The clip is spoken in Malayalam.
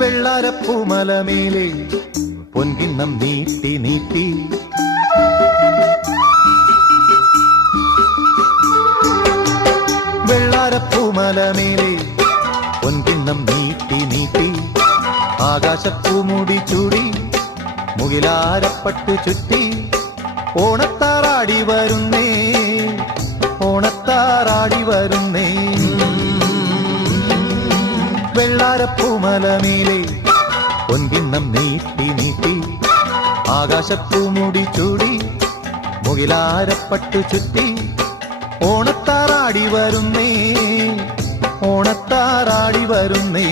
വെള്ളാരപ്പൂമലമേലെ പൊൻകിണ്ണം നീട്ടി നീട്ടി വെള്ളാരപ്പൂമലമേലെ പൊൻകിണ്ണം നീട്ടി നീട്ടി ആകാശപ്പൂമുടി ചൂടി മുകിലാരപ്പട്ടു ചുറ്റി ഓണത്താറാടി വരുന്നേ ഓണത്താറാടി വരുന്നേ വെള്ളാരപ്പൂമലമേലെ പൊൻകിണ്ണം നീട്ടി നീട്ടി ആകാശപ്പൂമുടി ചൂടി മുകിലാരപ്പട്ടു ചുറ്റി ഓണത്താറാടി വരുന്നേ ഓണത്താറാടി വരുന്നേ